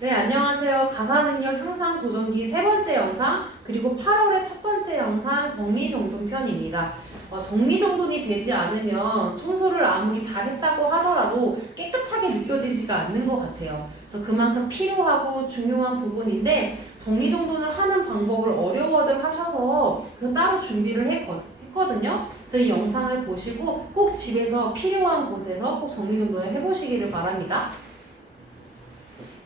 네, 안녕하세요. 가사능력 향상 도전기 세 번째 영상, 그리고 8월의 첫 번째 영상 정리정돈 편입니다. 정리정돈이 되지 않으면 청소를 아무리 잘했다고 하더라도 깨끗하게 느껴지지가 않는 것 같아요. 그래서 그만큼 필요하고 중요한 부분인데 정리정돈을 하는 방법을 어려워들 하셔서 그래서 따로 준비를 했거든요. 그래서 이 영상을 보시고 꼭 집에서 필요한 곳에서 꼭 정리정돈을 해보시기를 바랍니다.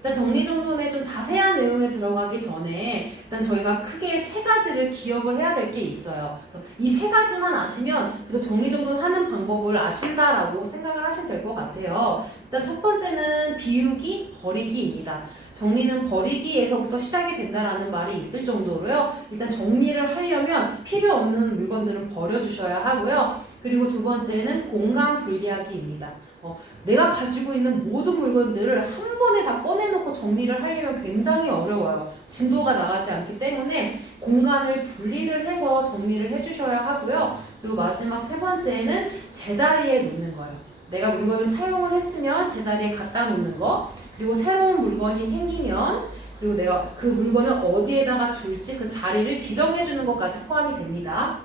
일단 정리정돈에 좀 자세한 내용에 들어가기 전에 일단 저희가 크게 세 가지를 기억을 해야 될 게 있어요. 그래서 이 세 가지만 아시면 그래도 정리정돈 하는 방법을 아신다라고 생각을 하시면 될 것 같아요. 일단 첫 번째는 비우기, 버리기입니다. 정리는 버리기에서부터 시작이 된다라는 말이 있을 정도로요. 일단 정리를 하려면 필요 없는 물건들은 버려주셔야 하고요. 그리고 두 번째는 공간 분리하기입니다. 내가 가지고 있는 모든 물건들을 한 번에 다 꺼내놓고 정리를 하려면 굉장히 어려워요. 진도가 나가지 않기 때문에 공간을 분리를 해서 정리를 해주셔야 하고요. 그리고 마지막 세 번째는 제자리에 놓는 거예요. 내가 물건을 사용을 했으면 제자리에 갖다 놓는 거, 그리고 새로운 물건이 생기면 그리고 내가 그 물건을 어디에다가 둘지 그 자리를 지정해 주는 것까지 포함이 됩니다.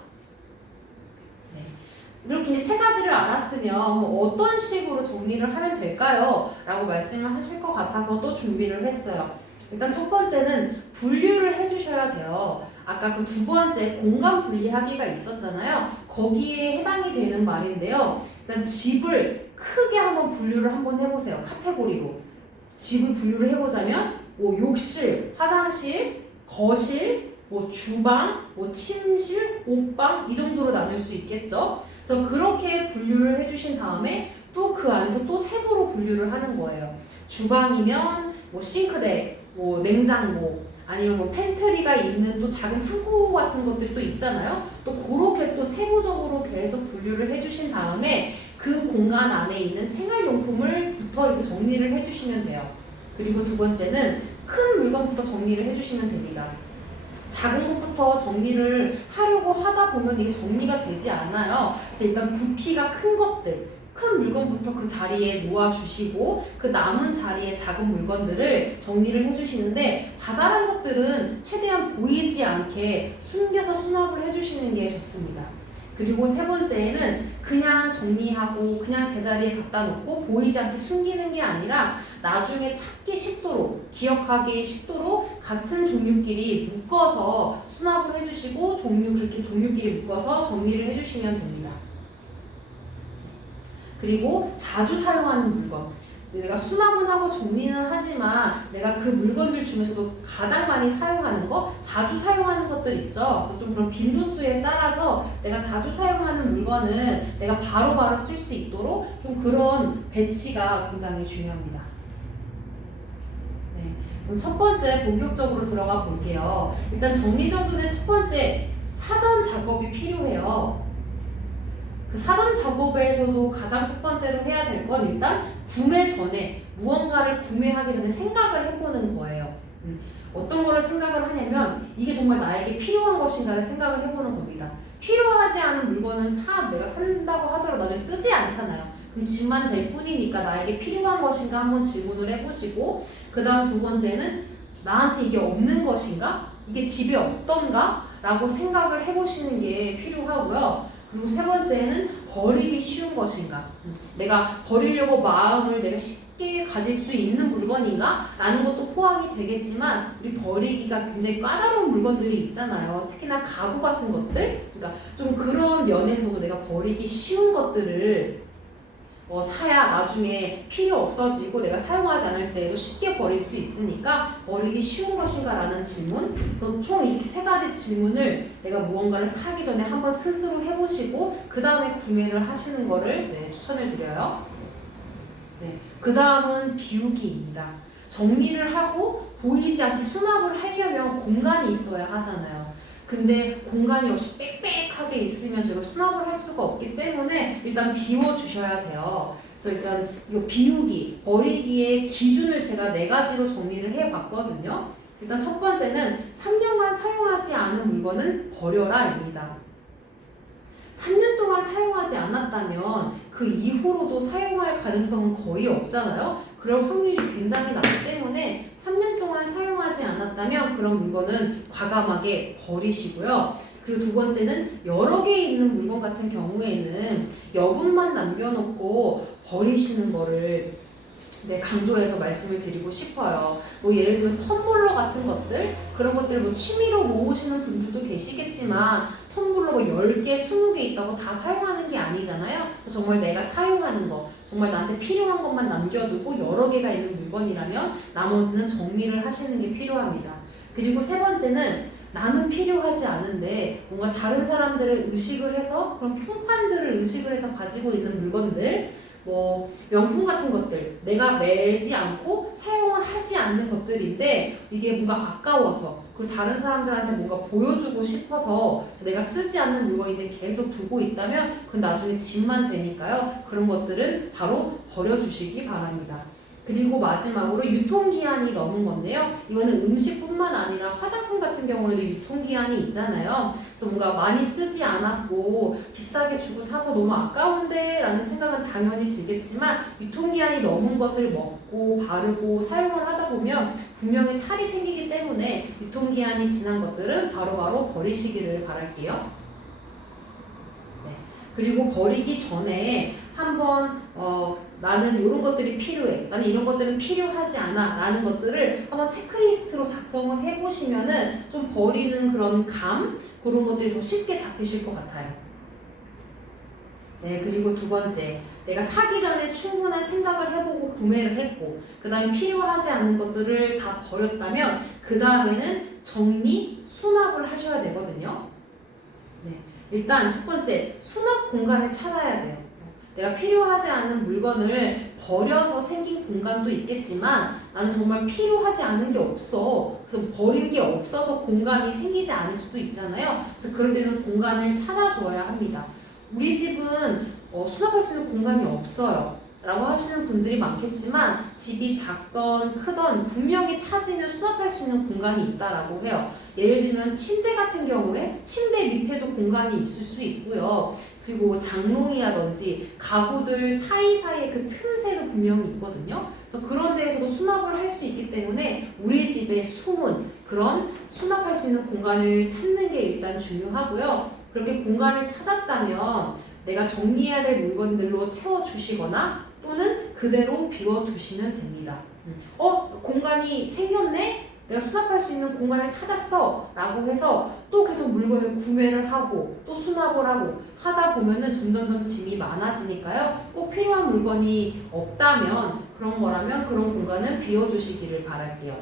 이렇게 이제 세 가지를 알았으면 어떤 식으로 정리를 하면 될까요? 라고 말씀을 하실 것 같아서 또 준비를 했어요. 일단 첫 번째는 분류를 해주셔야 돼요. 아까 그 두 번째 공간 분리하기가 있었잖아요. 거기에 해당이 되는 말인데요. 일단 집을 크게 한번 분류를 한번 해보세요. 카테고리로. 집을 분류를 해보자면 욕실, 화장실, 거실, 주방, 침실, 옷방 이 정도로 나눌 수 있겠죠. 그래서 그렇게 분류를 해주신 다음에 또 그 안에서 또 세부로 분류를 하는 거예요. 주방이면 싱크대, 냉장고, 아니면 팬트리가 있는 또 작은 창고 같은 것들이 또 있잖아요. 또 그렇게 또 세부적으로 계속 분류를 해주신 다음에 그 공간 안에 있는 생활용품을부터 이렇게 정리를 해주시면 돼요. 그리고 두 번째는 큰 물건부터 정리를 해주시면 됩니다. 작은 것부터 정리를 하려고 하다 보면 이게 정리가 되지 않아요. 그래서 일단 부피가 큰 것들, 큰 물건부터 그 자리에 놓아주시고 그 남은 자리에 작은 물건들을 정리를 해주시는데 자잘한 것들은 최대한 보이지 않게 숨겨서 수납을 해주시는 게 좋습니다. 그리고 세 번째는 그냥 정리하고 그냥 제자리에 갖다 놓고 보이지 않게 숨기는 게 아니라 나중에 찾기 쉽도록, 기억하기 쉽도록 같은 종류끼리 묶어서 수납을 해주시고 그렇게 종류끼리 묶어서 정리를 해주시면 됩니다. 그리고 자주 사용하는 물건. 내가 수납은 하고 정리는 하지만 내가 그 물건들 중에서도 가장 많이 사용하는 거, 자주 사용하는 것들 있죠. 그래서 좀 그런 빈도수에 따라서 내가 자주 사용하는 물건은 내가 바로바로 쓸 수 있도록 좀 그런 배치가 굉장히 중요합니다. 네, 그럼 첫 번째 본격적으로 들어가 볼게요. 일단 정리정돈의 첫 번째 사전 작업이 필요해요. 그 사전 작업에서도 가장 첫 번째로 해야 될 건 일단 구매 전에 무언가를 구매하기 전에 생각을 해보는 거예요. 어떤 거를 생각을 하냐면 이게 정말 나에게 필요한 것인가를 생각을 해보는 겁니다. 필요하지 않은 물건은 내가 산다고 하더라도 나중에 쓰지 않잖아요. 그럼 집만 될 뿐이니까 나에게 필요한 것인가 한번 질문을 해보시고 그 다음 두 번째는 나한테 이게 없는 것인가? 이게 집에 없던가? 라고 생각을 해보시는 게 필요하고요. 그리고 세 번째는 버리기 쉬운 것인가? 내가 버리려고 마음을 내가 쉽게 가질 수 있는 물건인가? 라는 것도 포함이 되겠지만 우리 버리기가 굉장히 까다로운 물건들이 있잖아요. 특히나 가구 같은 것들. 그러니까 좀 그런 면에서도 내가 버리기 쉬운 것들을 사야 나중에 필요 없어지고 내가 사용하지 않을 때에도 쉽게 버릴 수 있으니까 버리기 쉬운 것인가 라는 질문. 그래서 총 이렇게 세 가지 질문을 내가 무언가를 사기 전에 한번 스스로 해보시고 그 다음에 구매를 하시는 거를 추천을 드려요. 그 다음은 비우기입니다. 정리를 하고 보이지 않게 수납을 하려면 공간이 있어야 하잖아요. 근데 공간이 없이 빽빽하게 있으면 저희가 수납을 할 수가 없기 때문에 일단 비워주셔야 돼요. 그래서 일단 이 비우기, 버리기의 기준을 제가 4가지로 정리를 해봤거든요. 일단 첫 번째는 3년간 사용하지 않은 물건은 버려라입니다. 3년 동안 사용하지 않았다면 그 이후로도 사용할 가능성은 거의 없잖아요. 그럴 확률이 굉장히 낮기 때문에 3년 동안 사용하지 않았다면 그런 물건은 과감하게 버리시고요. 그리고 두 번째는 여러 개 있는 물건 같은 경우에는 여분만 남겨놓고 버리시는 거를 강조해서 말씀을 드리고 싶어요. 뭐 예를 들면 텀블러 같은 것들, 그런 것들 뭐 취미로 모으시는 분들도 계시겠지만 텀블러 뭐 10개, 20개 있다고 다 사용하는 게 아니잖아요. 정말 내가 사용하는 거, 정말 나한테 필요한 것만 남겨두고 여러 개가 있는 물건이라면 나머지는 정리를 하시는 게 필요합니다. 그리고 세 번째는 나는 필요하지 않은데 뭔가 다른 사람들을 의식을 해서 그런 평판들을 의식을 해서 가지고 있는 물건들, 뭐 명품 같은 것들, 내가 매지 않고 사용을 하지 않는 것들인데 이게 뭔가 아까워서 그리고 다른 사람들한테 뭔가 보여주고 싶어서 내가 쓰지 않는 물건인데 계속 두고 있다면 그건 나중에 짐만 되니까요. 그런 것들은 바로 버려주시기 바랍니다. 그리고 마지막으로 유통기한이 넘은 건데요. 이거는 음식뿐만 아니라 화장품 같은 경우에도 유통기한이 있잖아요. 그래서 뭔가 많이 쓰지 않았고 비싸게 주고 사서 너무 아까운데 라는 생각은 당연히 들겠지만 유통기한이 넘은 것을 먹고 바르고 사용을 하다 보면 분명히 탈이 생기기 때문에 유통기한이 지난 것들은 바로바로 버리시기를 바랄게요. 네. 그리고 버리기 전에 한번 나는 이런 것들이 필요해, 나는 이런 것들은 필요하지 않아 라는 것들을 한번 체크리스트로 작성을 해보시면은 좀 버리는 그런 그런 것들이 더 쉽게 잡히실 것 같아요. 네, 그리고 두 번째, 내가 사기 전에 충분한 생각을 해보고 구매를 했고 그 다음에 필요하지 않는 것들을 다 버렸다면 그 다음에는 정리, 수납을 하셔야 되거든요. 네, 일단 첫 번째, 수납 공간을 찾아야 돼요. 내가 필요하지 않은 물건을 버려서 생긴 공간도 있겠지만 나는 정말 필요하지 않은 게 없어. 그래서 버린 게 없어서 공간이 생기지 않을 수도 있잖아요. 그래서 그럴 때는 공간을 찾아줘야 합니다. 우리 집은 수납할 수 있는 공간이 없어요 라고 하시는 분들이 많겠지만 집이 작던 크던 분명히 찾으면 수납할 수 있는 공간이 있다라고 해요. 예를 들면 침대 같은 경우에 침대 밑에도 공간이 있을 수 있고요. 그리고 장롱이라든지 가구들 사이사이에 그 틈새도 분명히 있거든요. 그래서 그런 데에서도 수납을 할 수 있기 때문에 우리 집에 숨은 그런 수납할 수 있는 공간을 찾는 게 일단 중요하고요. 그렇게 공간을 찾았다면 내가 정리해야 될 물건들로 채워주시거나 또는 그대로 비워두시면 됩니다. 공간이 생겼네? 내가 수납할 수 있는 공간을 찾았어 라고 해서 또 계속 물건을 구매를 하고 또 수납을 하고 하다 보면은 점점점 짐이 많아지니까요. 꼭 필요한 물건이 없다면 그런 거라면 그런 공간은 비워두시기를 바랄게요.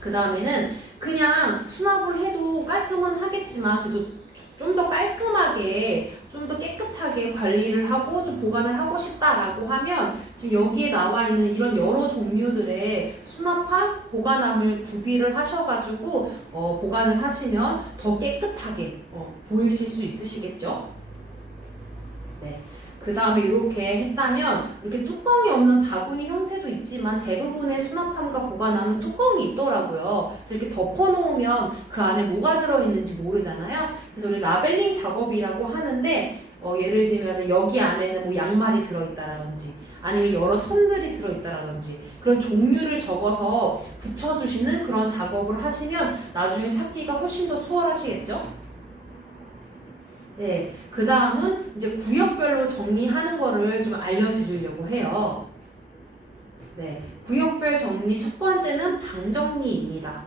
그 다음에는 그냥 수납을 해도 깔끔은 하겠지만 그래도 좀 더 깔끔하게 좀 더 깨끗하게 관리를 하고 좀 보관을 하고 싶다라고 하면 지금 여기에 나와 있는 이런 여러 종류들의 수납함, 보관함을 구비를 하셔가지고 보관을 하시면 더 깨끗하게 보이실 수 있으시겠죠? 네. 그 다음에 이렇게 했다면 이렇게 뚜껑이 없는 바구니 형태도 있지만 대부분의 수납함과 보관함은 뚜껑이 있더라고요. 그래서 이렇게 덮어놓으면 그 안에 뭐가 들어있는지 모르잖아요. 그래서 우리 라벨링 작업이라고 하는데 예를 들면 여기 안에는 뭐 양말이 들어있다라든지 아니면 여러 선들이 들어있다라든지 그런 종류를 적어서 붙여주시는 그런 작업을 하시면 나중에 찾기가 훨씬 더 수월하시겠죠? 네, 그 다음은 이제 구역별로 정리하는 거를 좀 알려드리려고 해요. 네, 구역별 정리 첫 번째는 방 정리입니다.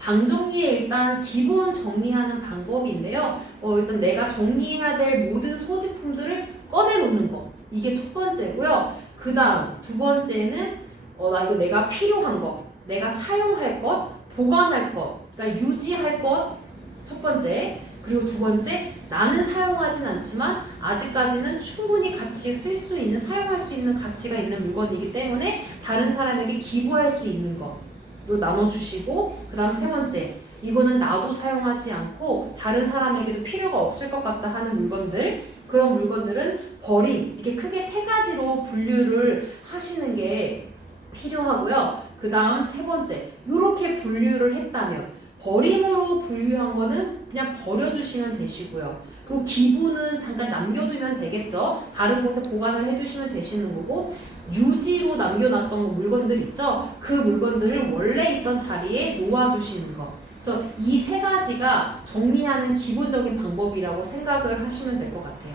방 정리에 일단 기본 정리하는 방법인데요. 일단 내가 정리해야 될 모든 소지품들을 꺼내놓는 거. 이게 첫 번째고요. 그 다음 두 번째는 이거 내가 필요한 거, 내가 사용할 것, 보관할 것, 그러니까 유지할 것 첫 번째. 그리고 두 번째, 나는 사용하진 않지만 아직까지는 충분히 같이 쓸 수 있는, 사용할 수 있는 가치가 있는 물건이기 때문에 다른 사람에게 기부할 수 있는 것로 나눠주시고, 그 다음 세 번째, 이거는 나도 사용하지 않고 다른 사람에게도 필요가 없을 것 같다 하는 물건들, 그런 물건들은 버림, 이게 크게 세 가지로 분류를 하시는 게 필요하고요. 그 다음 세 번째, 이렇게 분류를 했다면 버림으로 분류한 거는 그냥 버려주시면 되시고요. 그리고 기부는 잠깐 남겨두면 되겠죠. 다른 곳에 보관을 해두시면 되시는 거고, 유지로 남겨놨던 물건들 있죠. 그 물건들을 원래 있던 자리에 놓아주시는 거. 그래서 이 세 가지가 정리하는 기본적인 방법이라고 생각을 하시면 될 것 같아요.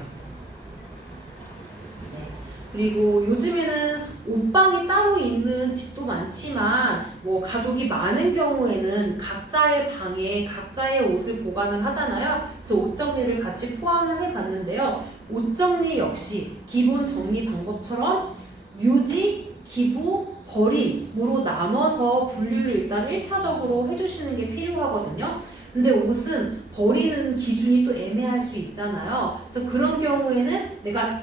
네. 그리고 요즘에는 옷방이 따로 있는 집도 많지만 뭐 가족이 많은 경우에는 각자의 방에 각자의 옷을 보관을 하잖아요. 그래서 옷 정리를 같이 포함을 해봤는데요. 옷 정리 역시 기본 정리 방법처럼 유지, 기부, 버림으로 나눠서 분류를 일단 1차적으로 해주시는 게 필요하거든요. 근데 옷은 버리는 기준이 또 애매할 수 있잖아요. 그래서 그런 경우에는 내가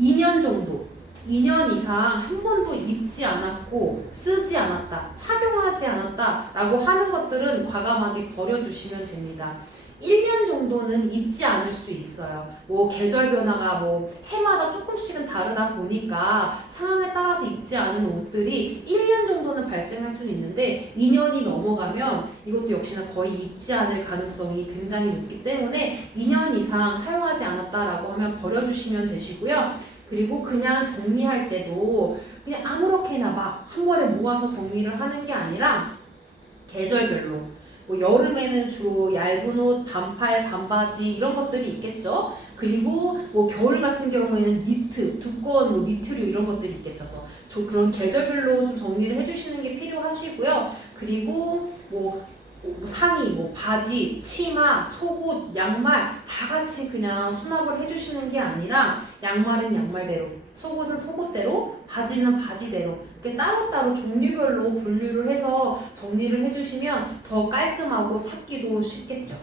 2년 정도, 2년 이상 한 번도 입지 않았고 쓰지 않았다, 착용하지 않았다 라고 하는 것들은 과감하게 버려주시면 됩니다. 1년 정도는 입지 않을 수 있어요. 뭐 계절 변화가 뭐 해마다 조금씩은 다르다 보니까 상황에 따라서 입지 않은 옷들이 1년 정도는 발생할 수는 있는데 2년이 넘어가면 이것도 역시나 거의 입지 않을 가능성이 굉장히 높기 때문에 2년 이상 사용하지 않았다라고 하면 버려주시면 되시고요. 그리고 그냥 정리할 때도 그냥 아무렇게나 막 한 번에 모아서 정리를 하는 게 아니라 계절별로 뭐 여름에는 주로 얇은 옷, 반팔, 반바지 이런 것들이 있겠죠. 그리고 뭐 겨울 같은 경우에는 니트, 두꺼운 뭐 니트류 이런 것들이 있겠죠. 그래서 그런 계절별로 좀 정리를 해주시는 게 필요하시고요. 그리고 뭐 상의, 뭐 바지, 치마, 속옷, 양말 다 같이 그냥 수납을 해주시는 게 아니라 양말은 양말대로, 속옷은 속옷대로, 바지는 바지대로 이렇게 따로따로 종류별로 분류를 해서 정리를 해주시면 더 깔끔하고 찾기도 쉽겠죠.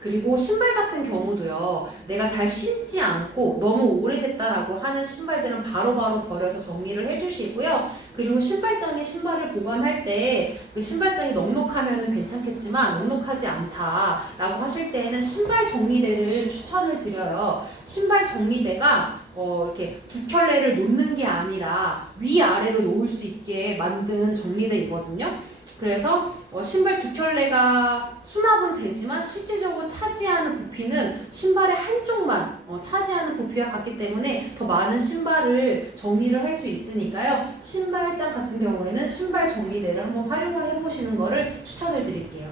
그리고 신발 같은 경우도요. 내가 잘 신지 않고 너무 오래됐다라고 하는 신발들은 바로바로 버려서 정리를 해주시고요. 그리고 신발장에 신발을 보관할 때 그 신발장이 넉넉하면 괜찮겠지만 넉넉하지 않다라고 하실 때에는 신발 정리대를 추천을 드려요. 신발 정리대가 이렇게 두 켤레를 놓는 게 아니라 위아래로 놓을 수 있게 만든 정리대이거든요. 그래서 신발 두 켤레가 수납은 되지만 실질적으로 차지하는 부피는 신발의 한쪽만 차지하는 부피와 같기 때문에 더 많은 신발을 정리를 할 수 있으니까요. 신발장 같은 경우에는 신발 정리대를 한번 활용을 해보시는 것을 추천을 드릴게요.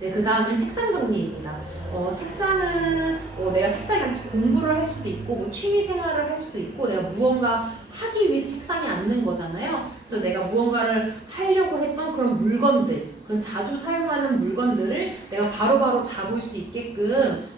네, 그 다음은 책상 정리입니다. 책상은 내가 책상에 앉아서 공부를 할 수도 있고 뭐 취미 생활을 할 수도 있고 내가 무언가 하기 위해서 책상에 앉는 거잖아요. 그래서 내가 무언가를 하려고 했던 그런 물건들, 그런 자주 사용하는 물건들을 내가 바로바로 잡을 수 있게끔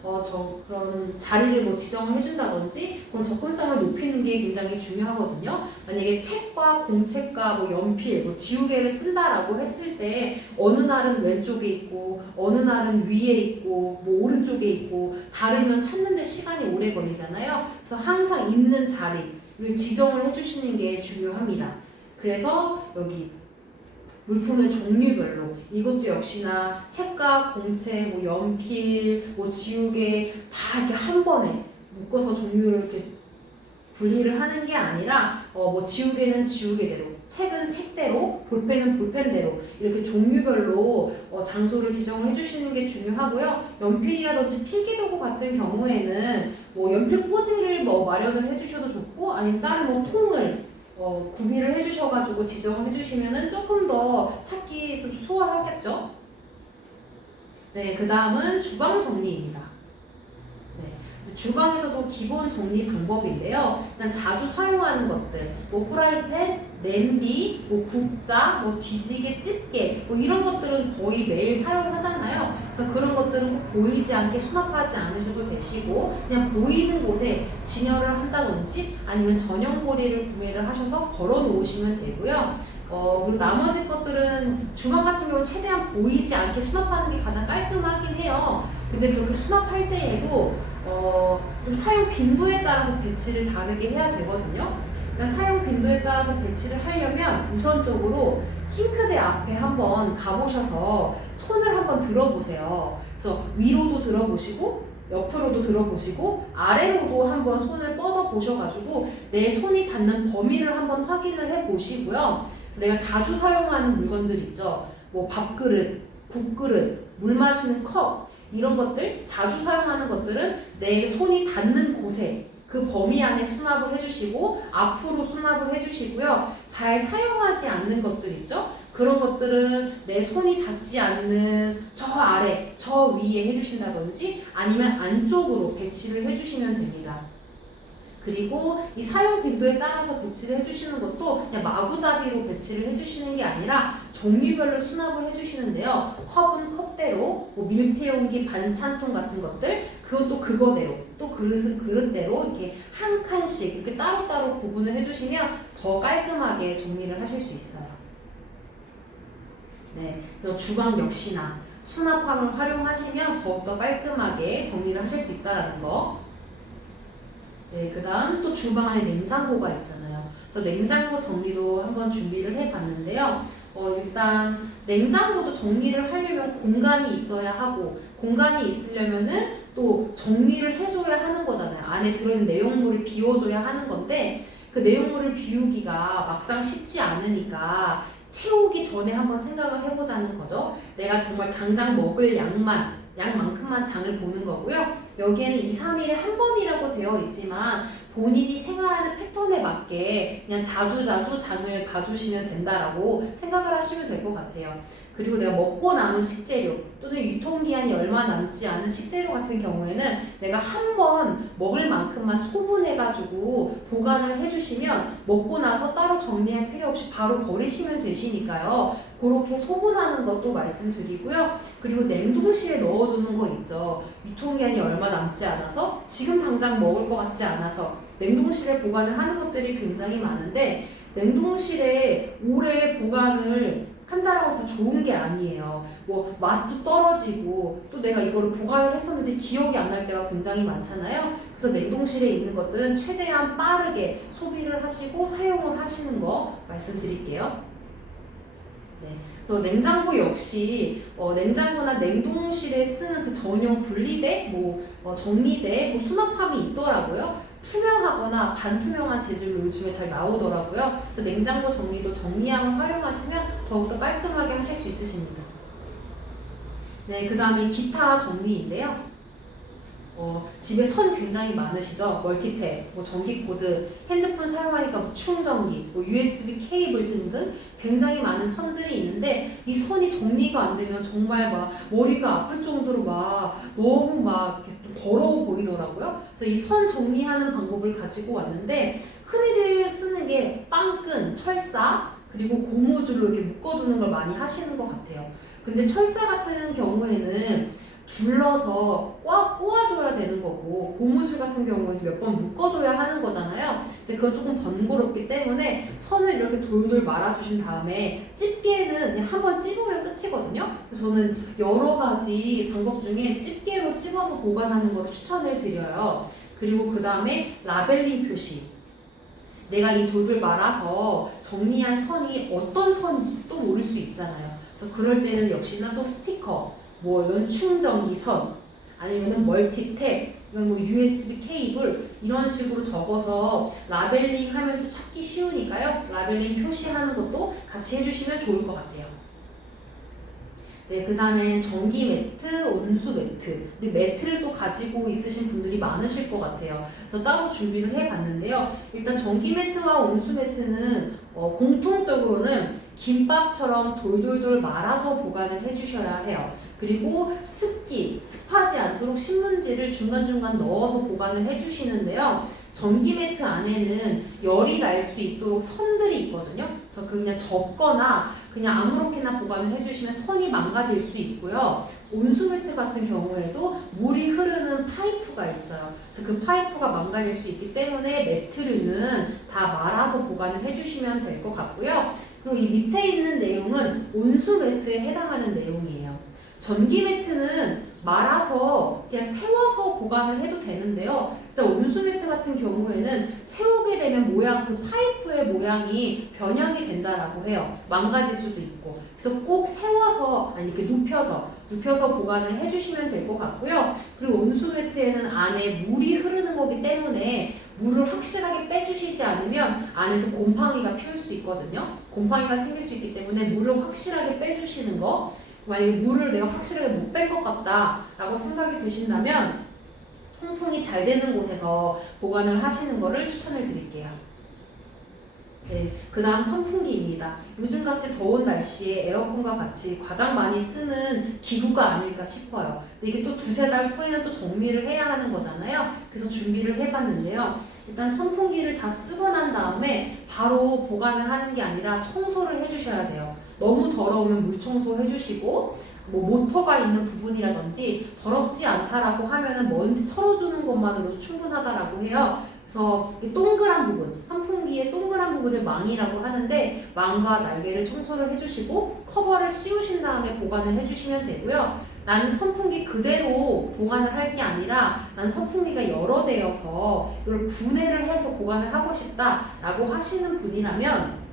그런 자리를 뭐 지정을 해준다든지 그런 접근성을 높이는 게 굉장히 중요하거든요. 만약에 책과 공책과 뭐 연필, 뭐 지우개를 쓴다라고 했을 때 어느 날은 왼쪽에 있고 어느 날은 위에 있고 뭐 오른쪽에 있고 다르면 찾는데 시간이 오래 걸리잖아요. 그래서 항상 있는 자리를 지정을 해주시는 게 중요합니다. 그래서 여기 물품의 종류별로 이것도 역시나 책과 공책, 뭐 연필, 뭐 지우개 다 이렇게 한 번에 묶어서 종류를 이렇게 분리를 하는 게 아니라 뭐 지우개는 지우개대로, 책은 책대로, 볼펜은 볼펜대로 이렇게 종류별로 장소를 지정을 해주시는 게 중요하고요. 연필이라든지 필기도구 같은 경우에는 뭐 연필 꽂이를 뭐 마련을 해주셔도 좋고 아니면 다른 뭐 통을 구비를 해주셔가지고 지정을 해주시면은 조금 더 찾기 좀 수월하겠죠. 네, 그 다음은 주방 정리입니다. 네, 주방에서도 기본 정리 방법인데요. 일단 자주 사용하는 것들, 뭐 프라이팬, 냄비, 뭐 국자, 뭐 뒤지개, 집게, 뭐 이런 것들은 거의 매일 사용하잖아요. 그래서 그런 것들은 꼭 보이지 않게 수납하지 않으셔도 되시고 그냥 보이는 곳에 진열을 한다든지 아니면 전용 고리를 구매를 하셔서 걸어 놓으시면 되고요. 그리고 나머지 것들은 주방 같은 경우는 최대한 보이지 않게 수납하는 게 가장 깔끔하긴 해요. 근데 그렇게 수납할 때에도 좀 사용 빈도에 따라서 배치를 다르게 해야 되거든요. 그러니까 사용 빈도에 따라서 배치를 하려면 우선적으로 싱크대 앞에 한번 가보셔서 손을 한번 들어보세요. 그래서 위로도 들어보시고 옆으로도 들어보시고 아래로도 한번 손을 뻗어 보셔가지고 내 손이 닿는 범위를 한번 확인을 해보시고요. 그래서 내가 자주 사용하는 물건들 있죠. 뭐 밥그릇, 국그릇, 물 마시는 컵 이런 것들, 자주 사용하는 것들은 내 손이 닿는 곳에 그 범위 안에 수납을 해주시고 앞으로 수납을 해주시고요. 잘 사용하지 않는 것들 있죠? 그런 것들은 내 손이 닿지 않는 저 아래, 저 위에 해주신다든지 아니면 안쪽으로 배치를 해주시면 됩니다. 그리고 이 사용 빈도에 따라서 배치를 해주시는 것도 그냥 마구잡이로 배치를 해주시는 게 아니라 종류별로 수납을 해주시는데요. 컵은 컵대로, 뭐 밀폐용기, 반찬통 같은 것들, 그것도 그거대로, 또 그릇은 그릇대로 이렇게 한 칸씩 이렇게 따로따로 구분을 해주시면 더 깔끔하게 정리를 하실 수 있어요. 네, 그래서 주방 역시나 수납함을 활용하시면 더욱더 깔끔하게 정리를 하실 수 있다는 거. 네, 그 다음 또 주방 안에 냉장고가 있잖아요. 그래서 냉장고 정리도 한번 준비를 해봤는데요. 일단 냉장고도 정리를 하려면 공간이 있어야 하고 공간이 있으려면은 또 정리를 해줘야 하는 거잖아요. 안에 들어있는 내용물을 비워줘야 하는 건데 그 내용물을 비우기가 막상 쉽지 않으니까 채우기 전에 한번 생각을 해보자는 거죠. 내가 정말 당장 먹을 양만큼만 장을 보는 거고요. 여기에는 2, 3일에 한 번이라고 되어 있지만 본인이 생활하는 패턴에 맞게 그냥 자주자주 장을 봐주시면 된다라고 생각을 하시면 될 것 같아요. 그리고 내가 먹고 남은 식재료 또는 유통기한이 얼마 남지 않은 식재료 같은 경우에는 내가 한 번 먹을 만큼만 소분해가지고 보관을 해주시면 먹고 나서 따로 정리할 필요 없이 바로 버리시면 되시니까요. 그렇게 소분하는 것도 말씀드리고요. 그리고 냉동실에 넣어두는 거 있죠. 유통기한이 얼마 남지 않아서 지금 당장 먹을 것 같지 않아서 냉동실에 보관을 하는 것들이 굉장히 많은데 냉동실에 오래 보관을 한다라고 해서 좋은 게 아니에요. 뭐 맛도 떨어지고 또 내가 이거를 보관을 했었는지 기억이 안 날 때가 굉장히 많잖아요. 그래서 냉동실에 있는 것들은 최대한 빠르게 소비를 하시고 사용을 하시는 거 말씀드릴게요. 네. 그래서 냉장고 역시 냉장고나 냉동실에 쓰는 그 전용 분리대, 정리대, 수납함이 있더라고요. 투명하거나 반투명한 재질로 요즘에 잘 나오더라고요. 그래서 냉장고 정리도 정리함을 활용하시면 더욱더 깔끔하게 하실 수 있으십니다. 네, 그 다음에 기타 정리인데요. 집에 선 굉장히 많으시죠? 멀티탭, 전기코드, 핸드폰 사용하니까 충전기, USB 케이블 등등 굉장히 많은 선들이 있는데 이 선이 정리가 안 되면 정말 막 머리가 아플 정도로 막 너무 막 이렇게 좀 더러워 보이더라고요. 그래서 이 선 정리하는 방법을 가지고 왔는데 흔히들 쓰는 게 빵끈, 철사, 그리고 고무줄로 이렇게 묶어두는 걸 많이 하시는 것 같아요. 근데 철사 같은 경우에는 둘러서 꽉 꼬아줘야 되는 거고 고무줄 같은 경우에는 몇 번 묶어줘야 하는 거잖아요. 근데 그건 조금 번거롭기 때문에 선을 이렇게 돌돌 말아주신 다음에 집게는 그냥 한번 찝으면 끝이거든요. 그래서 저는 여러 가지 방법 중에 집게로 찝어서 보관하는 걸 추천을 드려요. 그리고 그 다음에 라벨링 표시. 내가 이 돌돌 말아서 정리한 선이 어떤 선인지 또 모를 수 있잖아요. 그래서 그럴 때는 역시나 또 스티커, 이건 충전기 선, 아니면은 멀티탭, 이건 USB 케이블 이런 식으로 적어서 라벨링 하면 또 찾기 쉬우니까요. 라벨링 표시하는 것도 같이 해주시면 좋을 것 같아요. 네, 그 다음에 전기 매트, 온수 매트. 우리 매트를 또 가지고 있으신 분들이 많으실 것 같아요. 그래서 따로 준비를 해봤는데요. 일단 전기 매트와 온수 매트는 공통적으로는 김밥처럼 돌돌돌 말아서 보관을 해주셔야 해요. 그리고 습하지 않도록 신문지를 중간중간 넣어서 보관을 해주시는데요. 전기 매트 안에는 열이 날 수 있도록 선들이 있거든요. 그래서 그냥 접거나 그냥 아무렇게나 보관을 해주시면 선이 망가질 수 있고요. 온수 매트 같은 경우에도 물이 흐르는 파이프가 있어요. 그래서 그 파이프가 망가질 수 있기 때문에 매트류는 다 말아서 보관을 해주시면 될 것 같고요. 그리고 이 밑에 있는 내용은 온수 매트에 해당하는 내용이에요. 전기 매트는 말아서 그냥 세워서 보관을 해도 되는데요. 일단 온수 매트 같은 경우에는 세우게 되면 그 파이프의 모양이 변형이 된다라고 해요. 망가질 수도 있고. 그래서 꼭 세워서, 이렇게 눕혀서 보관을 해주시면 될 것 같고요. 그리고 온수 매트에는 안에 물이 흐르는 거기 때문에 물을 확실하게 빼주시지 않으면 안에서 곰팡이가 피울 수 있거든요. 곰팡이가 생길 수 있기 때문에 물을 확실하게 빼주시는 거. 만약에 물을 내가 확실하게 못 뺄 것 같다라고 생각이 드신다면 통풍이 잘 되는 곳에서 보관을 하시는 거를 추천을 드릴게요. 네, 그 다음 선풍기입니다. 요즘같이 더운 날씨에 에어컨과 같이 가장 많이 쓰는 기구가 아닐까 싶어요. 근데 이게 또 두세 달 후에는 또 정리를 해야 하는 거잖아요. 그래서 준비를 해봤는데요. 일단 선풍기를 다 쓰고 난 다음에 바로 보관을 하는 게 아니라 청소를 해주셔야 돼요. 너무 더러우면 물 청소 해주시고, 뭐 모터가 있는 부분이라든지 더럽지 않다라고 하면은 먼지 털어주는 것만으로도 충분하다라고 해요. 그래서 이 동그란 부분, 선풍기의 동그란 부분을 망이라고 하는데 망과 날개를 청소를 해주시고 커버를 씌우신 다음에 보관을 해주시면 되고요. 나는 선풍기 그대로 보관을 할 게 아니라 난 선풍기가 여러 대여서 이걸 분해를 해서 보관을 하고 싶다라고 하시는 분이라면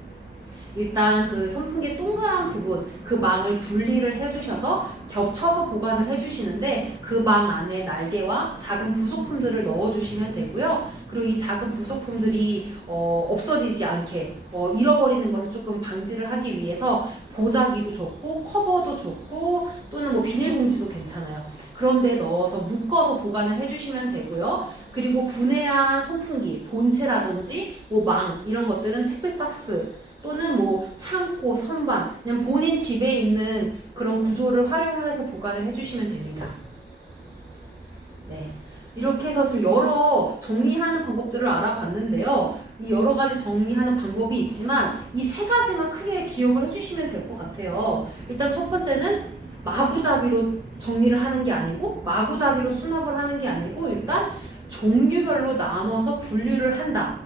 일단 그 선풍기의 동그란 부분, 그 망을 분리를 해주셔서 겹쳐서 보관을 해주시는데 그 망 안에 날개와 작은 부속품들을 넣어주시면 되고요. 그리고 이 작은 부속품들이 없어지지 않게 잃어버리는 것을 조금 방지를 하기 위해서 보자기도 좋고 커버도 좋고 또는 뭐 비닐봉지도 괜찮아요. 그런데 넣어서 묶어서 보관을 해주시면 되고요. 그리고 분해한 선풍기, 본체라든지 뭐 망 이런 것들은 택배박스 또는 뭐 창고, 선반 그냥 본인 집에 있는 그런 구조를 활용을 해서 보관을 해주시면 됩니다. 네. 이렇게 해서 지금 여러 정리하는 방법들을 알아봤는데요. 이 여러 가지 정리하는 방법이 있지만 이 세 가지만 크게 기억을 해주시면 될 것 같아요. 일단 첫 번째는 마구잡이로 정리를 하는 게 아니고 마구잡이로 수납을 하는 게 아니고 일단 종류별로 나눠서 분류를 한다.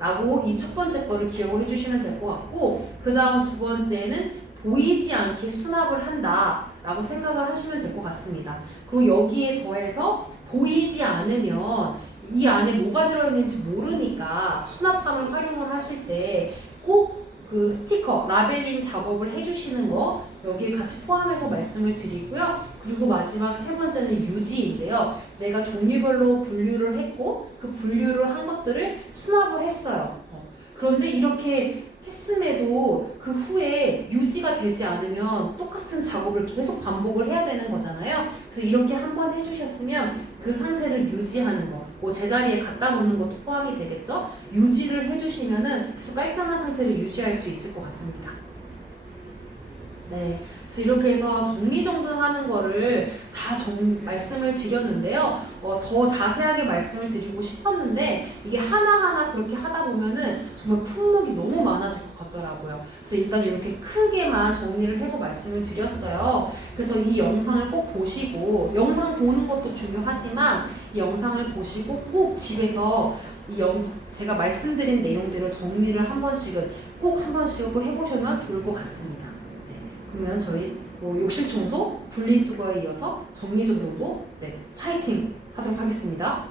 라고 이 첫 번째 거를 기억을 해주시면 될 것 같고 그 다음 두 번째는 보이지 않게 수납을 한다 라고 생각을 하시면 될 것 같습니다. 그리고 여기에 더해서 보이지 않으면 이 안에 뭐가 들어있는지 모르니까 수납함을 활용을 하실 때 꼭 그 스티커, 라벨링 작업을 해주시는 거 여기에 같이 포함해서 말씀을 드리고요. 그리고 마지막 세 번째는 유지인데요. 내가 종류별로 분류를 했고 그 분류를 한 것들을 수납을 했어요. 그런데 이렇게 했음에도 그 후에 유지가 되지 않으면 똑같은 작업을 계속 반복을 해야 되는 거잖아요. 그래서 이렇게 한번 해주셨으면 그 상태를 유지하는 거, 뭐 제자리에 갖다 놓는 것도 포함이 되겠죠. 유지를 해주시면은 계속 깔끔한 상태를 유지할 수 있을 것 같습니다. 네. 그래서 이렇게 해서 정리정돈하는 거를 다 말씀을 드렸는데요. 더 자세하게 말씀을 드리고 싶었는데 이게 하나하나 그렇게 하다 보면은 정말 품목이 너무 많아질 것 같더라고요. 그래서 일단 이렇게 크게만 정리를 해서 말씀을 드렸어요. 그래서 이 영상을 꼭 보시고 영상 보는 것도 중요하지만 이 영상을 보시고 꼭 집에서 제가 말씀드린 내용들을 정리를 한 번씩은 꼭 한 번씩은 해보시면 좋을 것 같습니다. 그러면 저희 욕실 청소, 분리수거에 이어서 정리정돈도 화이팅 하도록 하겠습니다.